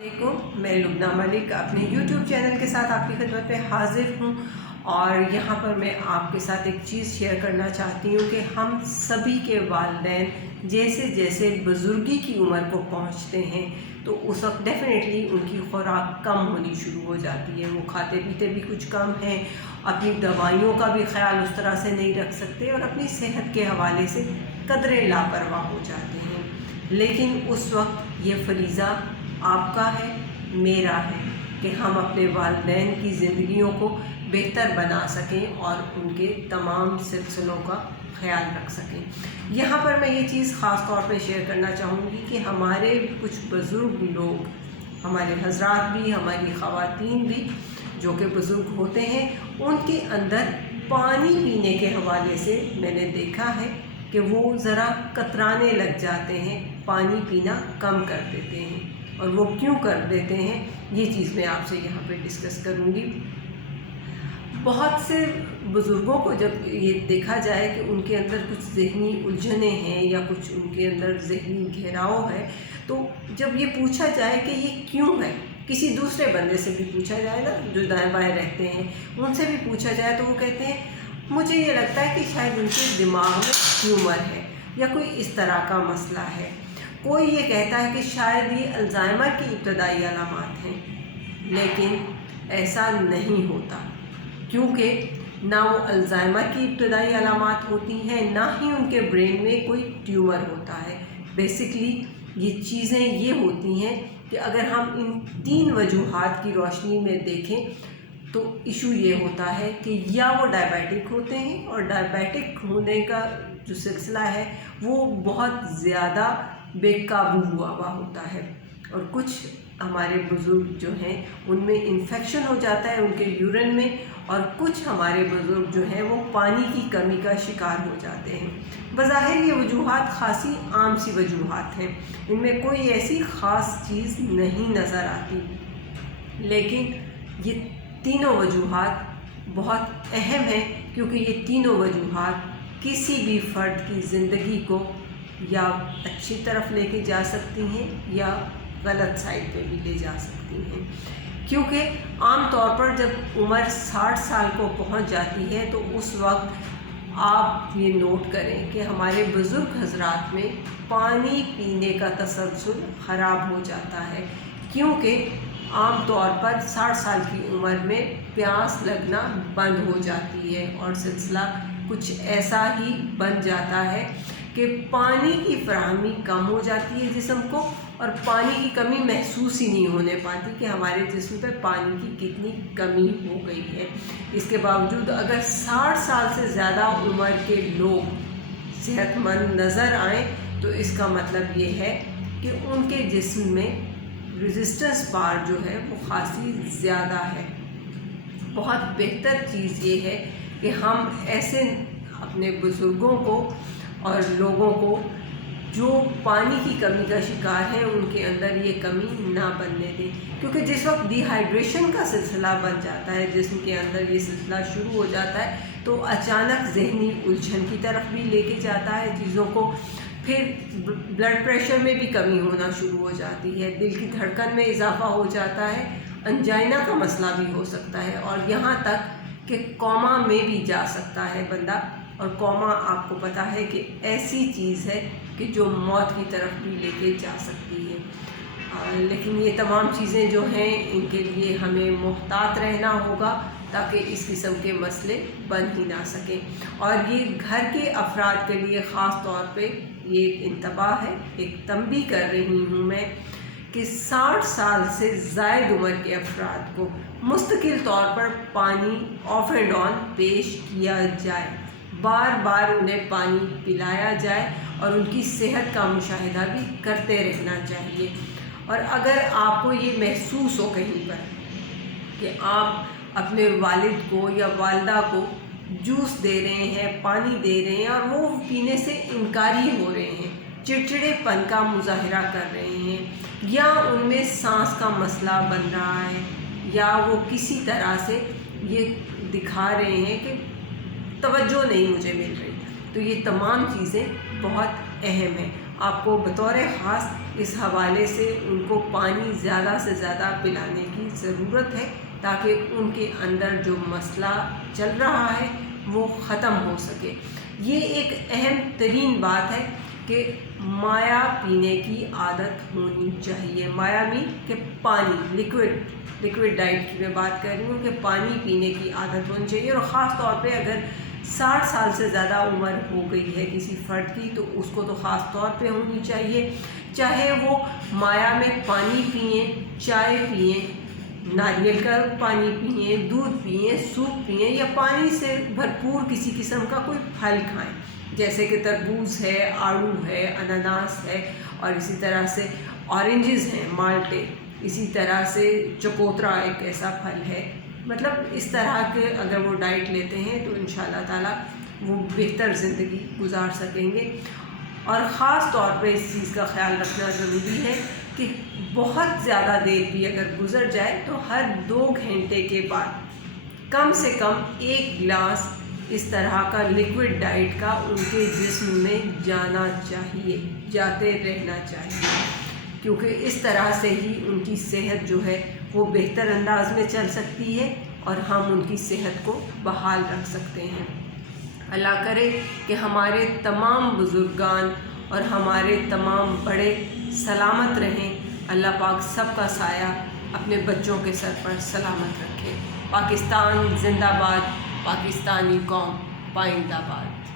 वालेकुम, मैं लुबना मलिक अपने YouTube चैनल के साथ आपकी खिदमत में हाज़िर हूँ। और यहाँ पर मैं आपके साथ एक चीज़ शेयर करना चाहती हूँ कि हम सभी के वालिदैन जैसे जैसे बुज़ुर्गी की उम्र को पहुँचते हैं तो उस वक्त डेफ़िनेटली उनकी खुराक कम होनी शुरू हो जाती है। वो खाते पीते भी कुछ कम हैं, अपनी दवाइयों का भी ख्याल उस तरह से नहीं रख सकते और अपनी सेहत के हवाले से कदरे लापरवाह हो जाते हैं। लेकिन उस वक्त ये फरीज़ा आपका है, मेरा है कि हम अपने वालिदैन की ज़िंदगियों को बेहतर बना सकें और उनके तमाम सिलसिलों का ख्याल रख सकें। यहाँ पर मैं ये चीज़ ख़ास तौर पे शेयर करना चाहूँगी कि हमारे कुछ बुज़ुर्ग लोग, हमारे हज़रात भी, हमारी ख़वातीन भी जो कि बुज़ुर्ग होते हैं, उनके अंदर पानी पीने के हवाले से मैंने देखा है कि वो ज़रा कतराने लग जाते हैं, पानी पीना कम कर देते हैं। और वो क्यों कर देते हैं, ये चीज़ मैं आपसे यहाँ पे डिस्कस करूँगी। बहुत से बुज़ुर्गों को जब ये देखा जाए कि उनके अंदर कुछ ज़हनी उलझने हैं या कुछ उनके अंदर ज़हनी घेराव है, तो जब ये पूछा जाए कि ये क्यों है, किसी दूसरे बंदे से भी पूछा जाए ना, जो दाएँ बाएँ रहते हैं, उनसे भी पूछा जाए तो वो कहते हैं मुझे ये लगता है कि शायद उनके दिमाग में ट्यूमर है या कोई इस तरह का मसला है। कोई ये कहता है कि शायद ये अल्ज़ाइमर की इब्तदाई अलामात हैं, लेकिन ऐसा नहीं होता, क्योंकि ना वो अल्ज़ाइमर की इब्तदाई अलामात होती हैं, ना ही उनके ब्रेन में कोई ट्यूमर होता है। बेसिकली ये चीज़ें ये होती हैं कि अगर हम इन 3 वजूहात की रोशनी में देखें तो इशू ये होता है कि या वो डायबिटिक होते हैं और डायबिटिक होने का जो सिलसिला है वो बहुत ज़्यादा बेकाबू हुआ होता है, और कुछ हमारे बुज़ुर्ग जो हैं उनमें इन्फेक्शन हो जाता है उनके यूरिन में, और कुछ हमारे बुज़ुर्ग जो हैं वो पानी की कमी का शिकार हो जाते हैं। बज़ाहिर ये वजूहात ख़ासी आम सी वजूहात हैं, इनमें कोई ऐसी ख़ास चीज़ नहीं नज़र आती, लेकिन ये तीनों वजूहात बहुत अहम हैं, क्योंकि ये तीनों वजूहात किसी भी फ़र्द की ज़िंदगी को या अच्छी तरफ लेके जा सकती हैं या गलत साइड पे भी ले जा सकती हैं। क्योंकि आम तौर पर जब उम्र 60 साल को पहुंच जाती है तो उस वक्त आप ये नोट करें कि हमारे बुज़ुर्ग हज़रात में पानी पीने का तसलसल ख़राब हो जाता है, क्योंकि आम तौर पर 60 साल की उम्र में प्यास लगना बंद हो जाती है और सिलसिला कुछ ऐसा ही बन जाता है कि पानी की फराहमी कम हो जाती है जिस्म को, और पानी की कमी महसूस ही नहीं होने पाती कि हमारे जिस्म पे पानी की कितनी कमी हो गई है। इसके बावजूद अगर 60 साल से ज़्यादा उम्र के लोग सेहतमंद नज़र आएँ तो इसका मतलब ये है कि उनके जिस्म में रेजिस्टेंस पावर जो है वो ख़ासी ज़्यादा है। बहुत बेहतर चीज़ ये है कि हम ऐसे अपने बुज़ुर्गों को और लोगों को जो पानी की कमी का शिकार है उनके अंदर ये कमी ना बनने दें, क्योंकि जिस वक्त डिहाइड्रेशन का सिलसिला बन जाता है, जिस्म के अंदर ये सिलसिला शुरू हो जाता है तो अचानक ज़हनी उलझन की तरफ भी लेके जाता है चीज़ों को। फिर ब्लड प्रेशर में भी कमी होना शुरू हो जाती है, दिल की धड़कन में इजाफ़ा हो जाता है, अंजाइना का मसला भी हो सकता है, और यहाँ तक कि कोमा में भी जा सकता है बंदा। और कोमा आपको पता है कि ऐसी चीज़ है कि जो मौत की तरफ भी लेके जा सकती है। लेकिन ये तमाम चीज़ें जो हैं इनके लिए हमें मुहतात रहना होगा ताकि इस किस्म के मसले बन ही ना सकें। और ये घर के अफराद के लिए ख़ास तौर पे ये एक इंतबाह है, एक तंबीह कर रही हूँ मैं कि 60 साल से ज़ायद उम्र के अफराद को मुस्तकिल तौर पर पानी ऑफ एंड ऑन पेश किया जाए, बार बार उन्हें पानी पिलाया जाए और उनकी सेहत का मुशाहिदा भी करते रहना चाहिए। और अगर आपको ये महसूस हो कहीं पर कि आप अपने वालिद को या वालदा को जूस दे रहे हैं, पानी दे रहे हैं और वो पीने से इनकारी हो रहे हैं, चिड़चिड़ेपन का मुजाहरा कर रहे हैं, या उनमें सांस का मसला बन रहा है, या वो किसी तरह से ये दिखा रहे हैं कि तवज्जो नहीं मुझे मिल रही, तो ये तमाम चीज़ें बहुत अहम हैं। आपको बतौर ख़ास اس حوالے سے ان کو پانی زیادہ سے زیادہ پلانے کی ضرورت ہے تاکہ ان کے اندر جو مسئلہ چل رہا ہے وہ ختم ہو سکے۔ یہ ایک اہم ترین بات ہے کہ مائع پینے کی عادت ہونی چاہیے۔ مائع مین کہ پانی، لیکوڈ ڈائٹ کی میں بات کر رہی ہوں کہ پانی پینے کی عادت ہونی چاہیے، اور خاص طور پہ اگر 60 سال سے زیادہ عمر ہو گئی ہے کسی فرد کی تو اس کو تو خاص طور پہ ہونی چاہیے، چاہے وہ مائع میں پانی پئیں، چائے پئیں، ناریل کا پانی پئیں، دودھ پئیں، سوپ پئیں، یا پانی سے بھرپور کسی قسم کا کوئی پھل کھائیں، جیسے کہ تربوز ہے، آڑو ہے، اناناس ہے، اور اسی طرح سے اورنجز ہیں، مالٹے، اسی طرح سے چکوترا ایک ایسا پھل ہے۔ مطلب اس طرح کے اگر وہ ڈائٹ لیتے ہیں تو انشاءاللہ تعالیٰ وہ بہتر زندگی گزار سکیں گے۔ اور خاص طور پہ اس چیز کا خیال رکھنا ضروری ہے کہ بہت زیادہ دیر بھی اگر گزر جائے تو ہر 2 گھنٹے کے بعد کم سے کم 1 گلاس اس طرح کا لیکوڈ ڈائٹ کا ان کے جسم میں جانا چاہیے، جاتے رہنا چاہیے، کیونکہ اس طرح سے ہی ان کی صحت جو ہے وہ بہتر انداز میں چل سکتی ہے اور ہم ان کی صحت کو بحال رکھ سکتے ہیں۔ اللہ کرے کہ ہمارے تمام بزرگان اور ہمارے تمام بڑے سلامت رہیں۔ اللہ پاک سب کا سایہ اپنے بچوں کے سر پر سلامت رکھے۔ پاکستان زندہ باد، پاکستانی قوم پائندہ باد۔